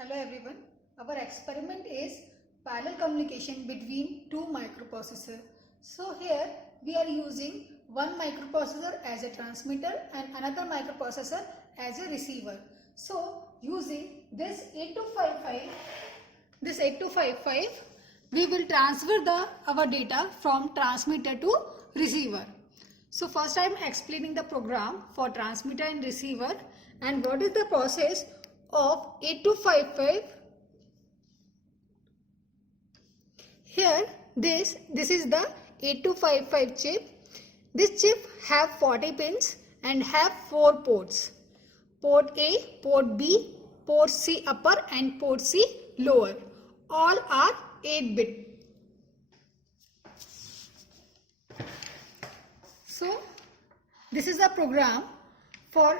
Hello everyone. Our experiment is parallel communication between two microprocessors. So here we are using one microprocessor as a transmitter and another microprocessor as a receiver. So using this 8255, we will transfer our data from transmitter to receiver. So first I am explaining the program for transmitter and receiver and what is the process of 8255. Here this is the 8255 chip. This chip have 40 pins and have 4 ports. Port A, port B, port C upper and port C lower. All are 8-bit. So this is the program for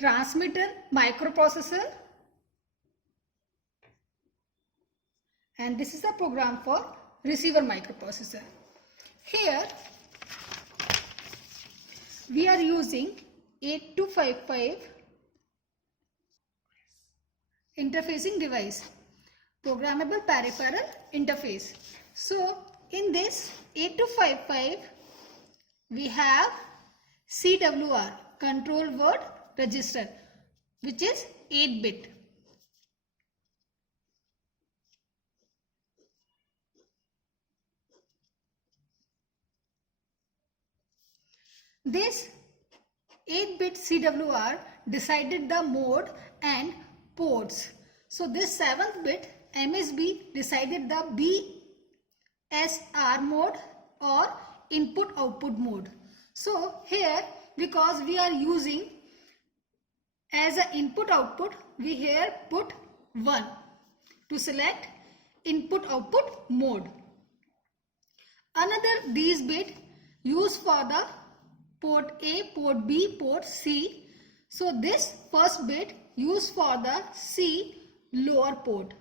transmitter microprocessor and this is the program for receiver microprocessor. Here we are using 8255 interfacing device, programmable peripheral interface. So in this 8255 we have CWR, control word register, which is 8-bit. This 8-bit CWR decided the mode and ports. So this 7th bit MSB decided the BSR mode or input output mode. So here because we are using as a input output, we here put 1 to select input output mode. Another these bit used for the port A, port B, port C. So this first bit used for the C lower port.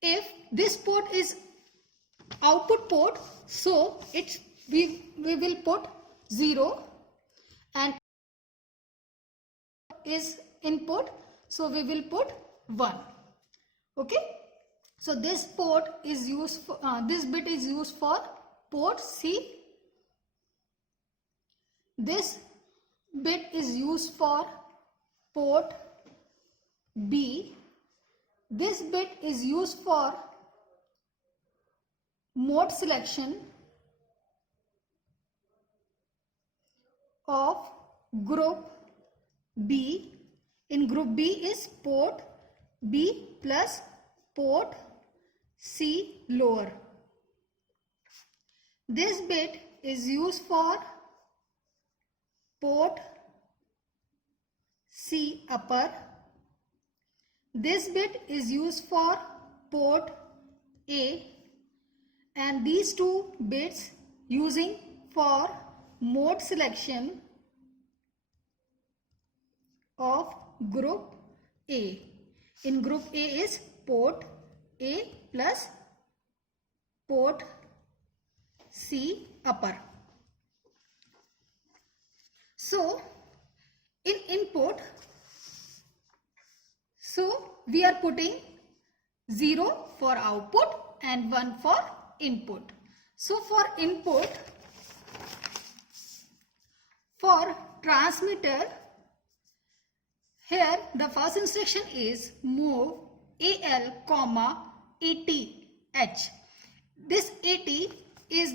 If this port is output port, so we will put 0 and is input, so we will put 1. Okay, so this port is used for this bit is used for port C. This bit is used for port B. This bit is used for mode selection of group B. In group B is port B plus port C lower. This bit is used for port C upper. This bit is used for port A, and these two bits using for mode selection of group A. In group A is port A plus port C upper. So in input, so we are putting 0 for output and 1 for input. So for input, for transmitter, here the first instruction is move AL, 80H. This 80 is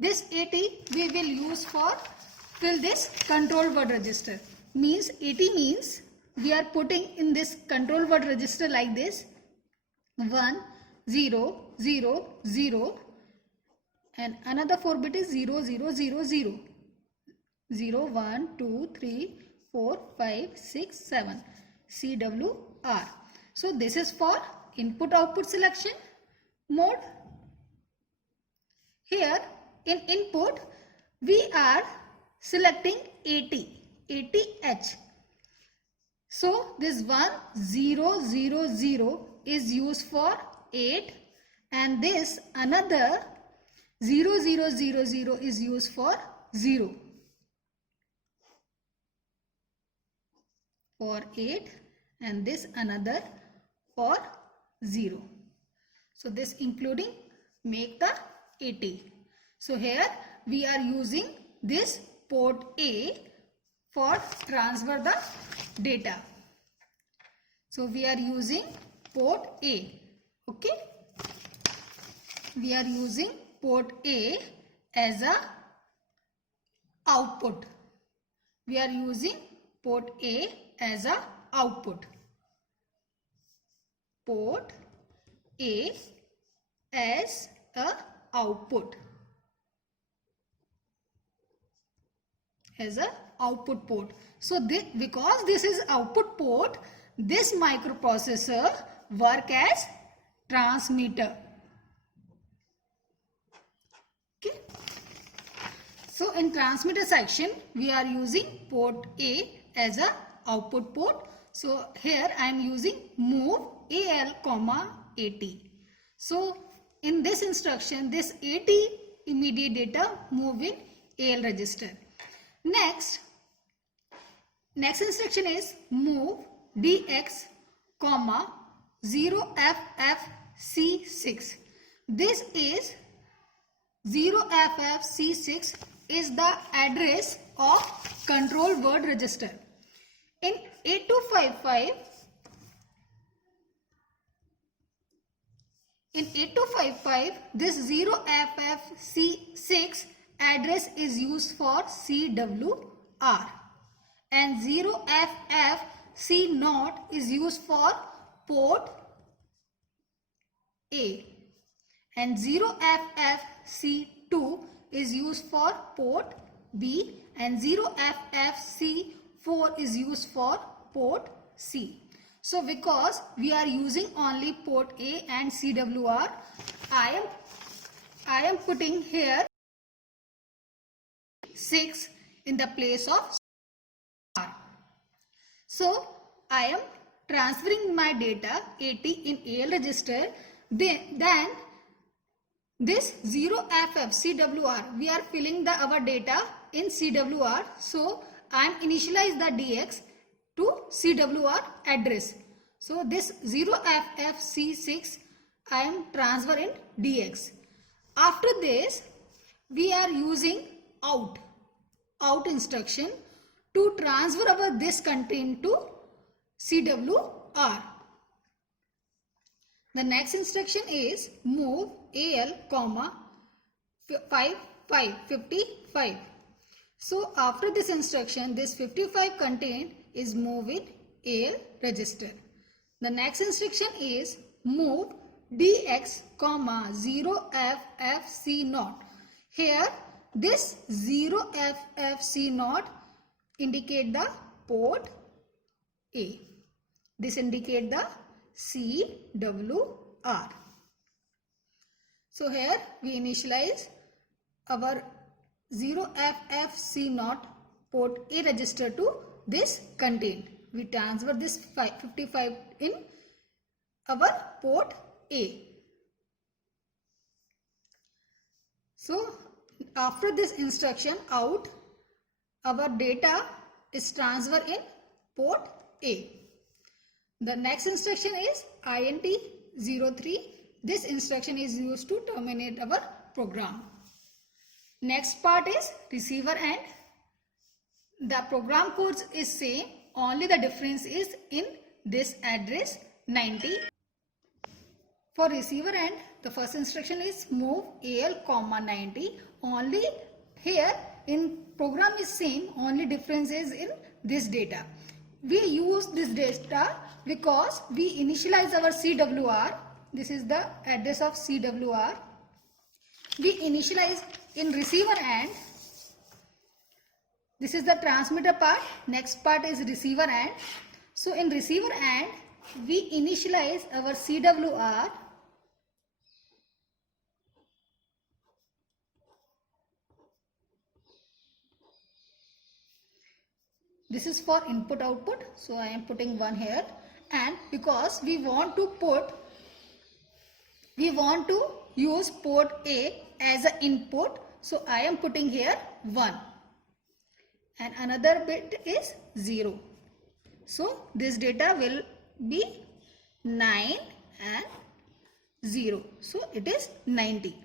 this 80 we will use for fill this control word register. Means 80 means we are putting in this control word register like this 1 0 0 0 and another 4 bit is 0 0 0 0 0 1 2 3 4 5 6 7 CWR. So this is for input output selection mode. Here in input we are selecting 80H. So this 1 0 0 0 is used for 8 and this another 0 0 0 0 is used for 0. for 8 and this another for 0. So this including make the 80. So here we are using this port A for transfer the data. So we are using port A. Okay. We are using port A as a output. We are using port A as a output. Port A as a output. As a output port. So because this is output port, this microprocessor work as transmitter. Okay. So in transmitter section, we are using port A as a output port. So here I am using move AL, 80. So in this instruction, this 80 immediate data move in AL register. Next instruction is move DX, 0FFC6. This is 0FFC6 is the address of control word register. In 8255, this 0FFC6 address is used for CWR and 0FFC0 is used for port A and 0FFC2 is used for port B and 0FFC4 is used for port C. So because we are using only port A and CWR, I am putting here 6 in the place of R. So I am transferring my data 80 in AL register. Then this 0FF CWR, we are filling our data in CWR. So I am initialize the DX to CWR address. So this 0FFC6 I am transfer in DX. After this we are using out instruction to transfer our this content to CWR. The next instruction is move AL, 55. So after this instruction, this 55 content is moved in AL register. The next instruction is move DX, 0FFC0. Here this 0FFC0 indicate the port A. This indicate the CWR. So here we initialize our 0FFC0 port A register to this content. We transfer this 55 in our port A. So after this instruction out, our data is transferred in port A. The next instruction is INT 03. This instruction is used to terminate our program. Next part is receiver end. The program codes is same, only the difference is in this address 90. For receiver end, the first instruction is move AL, 90. Only here in program is same, only difference is in this data. We use this data because we initialize our CWR. This is the address of CWR. We initialize in receiver end. This is the transmitter part. Next part is receiver end. So in receiver end, we initialize our CWR. This is for input output. So I am putting 1 here. And because we want to use port A as an input, so I am putting here 1 and another bit is 0. So this data will be 9 and 0. So it is 90.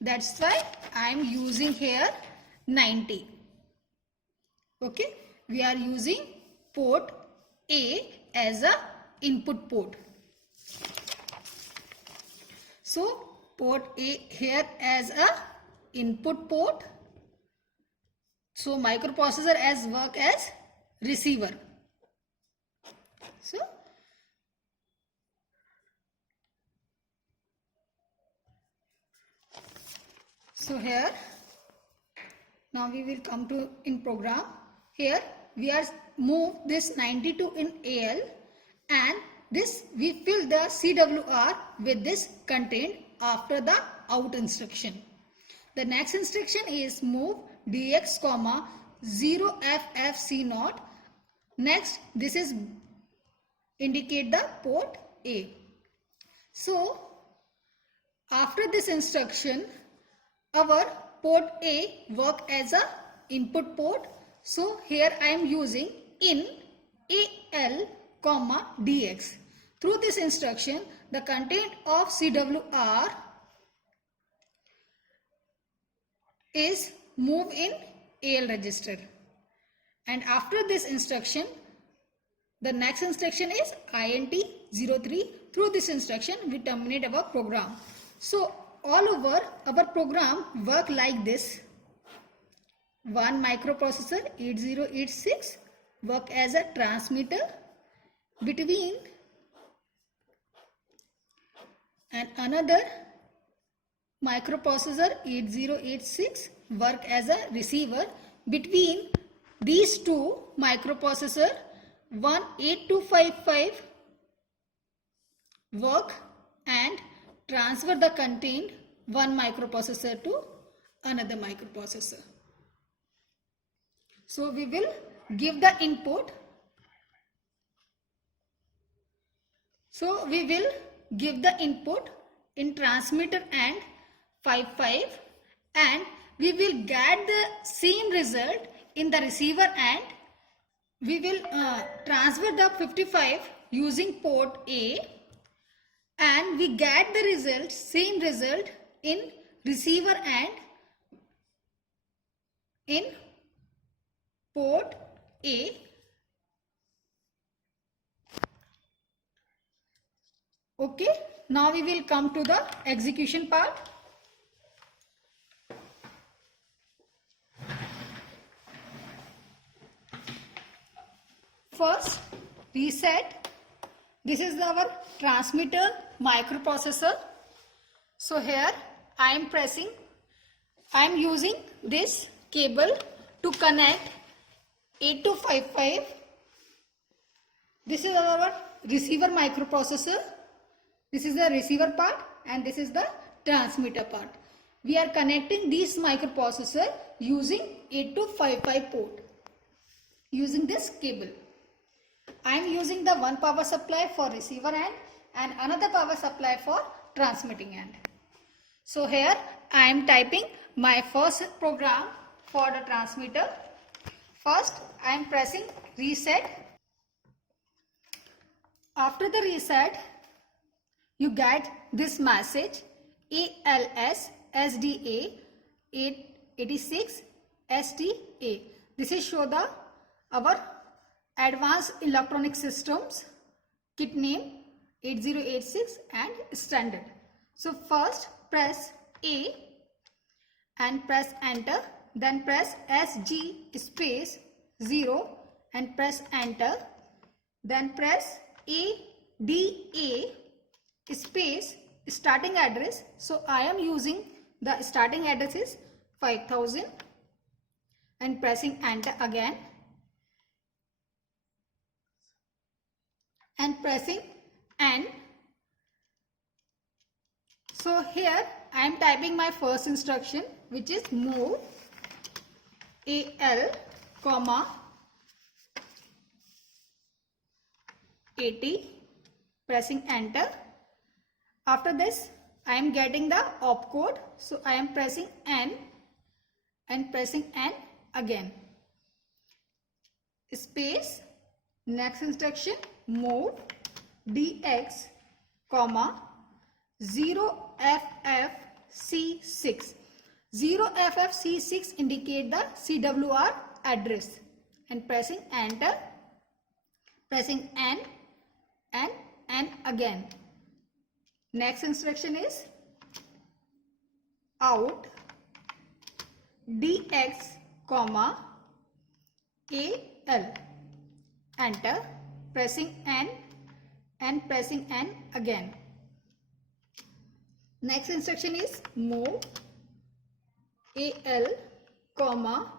That's why I am using here 90. Okay. We are using port A as a input port. So port A here as a input port. So microprocessor as work as receiver. So here now we will come to in program. Here we are move this 92 in AL, and this we fill the CWR with this contained after the out instruction. The next instruction is move DX, 0FFC0. Next, this is indicate the port A. So after this instruction, our port A work as a input port. So here I am using in AL, DX. Through this instruction, the content of CWR is moved in AL register. And after this instruction, the next instruction is INT 03. Through this instruction, we terminate our program. So all over our program work like this. One microprocessor 8086 work as a transmitter between, and another microprocessor 8086 work as a receiver between these two microprocessor. One 8255 work and transfer the contained one microprocessor to another microprocessor. So we will give the input. So we will give the input in transmitter and 55, and we will get the same result in the receiver, and we will transfer the 55 using port A, and we get the result, same result in receiver and in port A. Okay, now we will come to the execution part. First, reset. This is our transmitter microprocessor. So here I am using this cable to connect 8255. This is our receiver microprocessor. This is the receiver part and this is the transmitter part. We are connecting this microprocessor using 8255 port using this cable. I am using the one power supply for receiver end and another power supply for transmitting end. So here I am typing my first program for the transmitter. First I am pressing reset. After the reset, you get this message ALS SDA 886 STA. This is show the our Advanced Electronic Systems kit name 8086 and standard. So first press A and press enter, then press SG space 0 and press enter, then press ADA space starting address. So I am using the starting address is 5000 and pressing enter again and pressing N. So here I am typing my first instruction, which is move AL, 80, pressing enter. After this I am getting the opcode, so I am pressing N and pressing N again, space Next instruction, move dx comma 0FFC6. 0FFC6 indicate the CWR address, and pressing enter, pressing N and N again. Next instruction is out dx comma AL. Enter, pressing N and pressing N again. Next instruction is move AL comma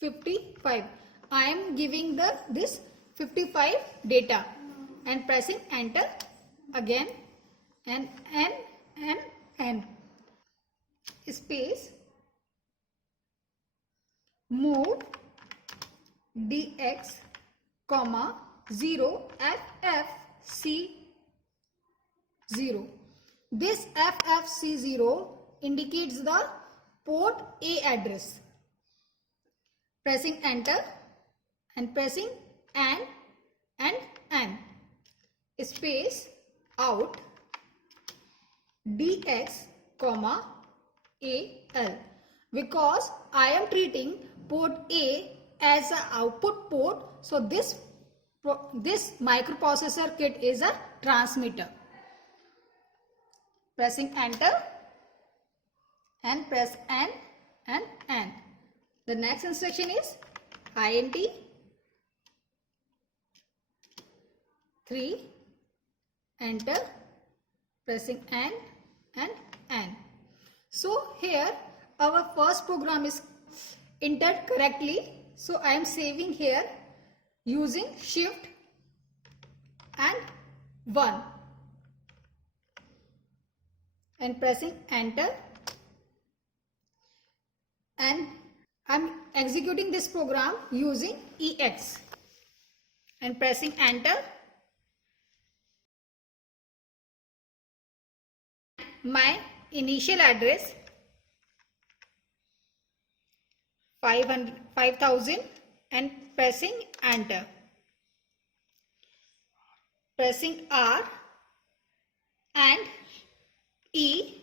55. I am giving this 55 data and pressing enter again, and N space move dx comma 0FFC0. This FFC0 indicates the port A address. Pressing enter and pressing N and N space out dx comma AL, because I am treating port A as an output port, so this microprocessor kit is a transmitter. Pressing enter and press N and N. The next instruction is INT 3, enter, pressing N and N. So here our first program is entered correctly, so I am saving here using shift and 1 and pressing enter, and I am executing this program using EX and pressing enter. My initial address 5000 and pressing enter, pressing R and E.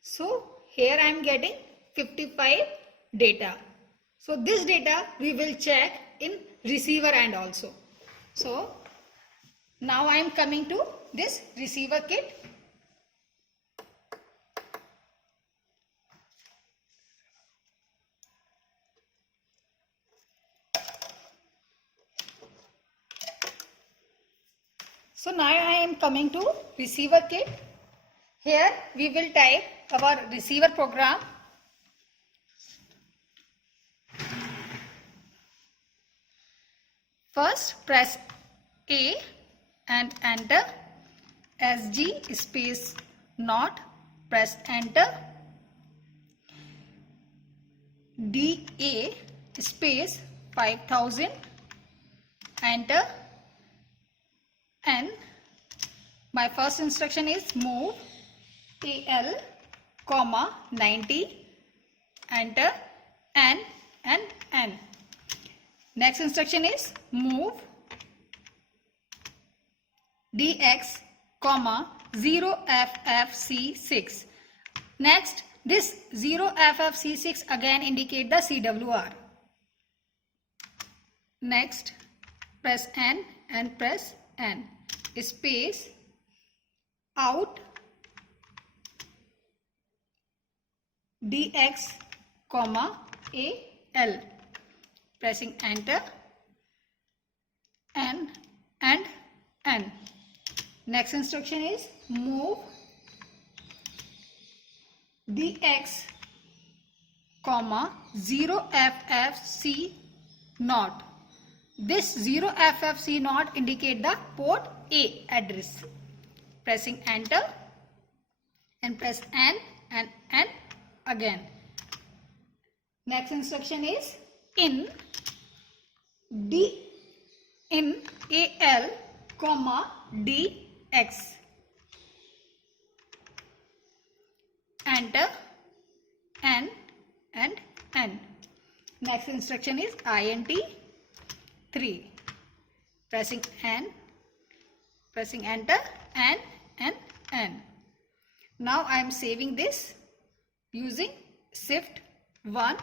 So here I am getting 55 data. So this data we will check in receiver end also. So now I am coming to this receiver kit. So now I am coming to receiver kit. Here we will type our receiver program. First press A and enter, SG space not, press enter, DA space 5000, enter, and my first instruction is move AL comma 90, enter, N and N. Next instruction is move DX comma 0FFC6. Next, this 0FFC6 again indicate the CWR. Next, press N and press N space out DX comma AL, pressing enter, N and N. Next instruction is move DX comma 0FFC naught. This 0FFC naught indicate the port A address. Pressing enter and press N and N again. Next instruction is in AL comma DX. Enter N and N. Next instruction is INT 3. pressing N, pressing enter, N. Now I am saving this using Shift 1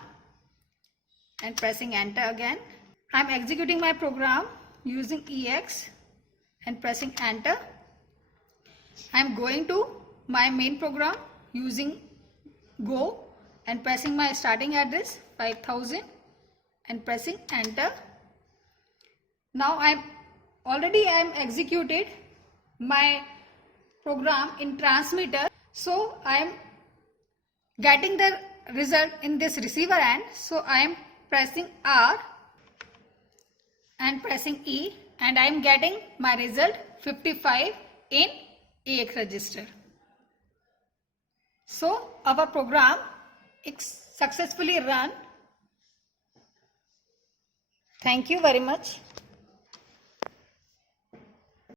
and pressing enter again. I am executing my program using EX and pressing enter. I am going to my main program using Go and pressing my starting address 5000 and pressing enter. Now I am executed my program in transmitter, so I am getting the result in this receiver end. So I am pressing R and pressing E and I am getting my result 55 in AX register. So our program is successfully run. Thank you very much.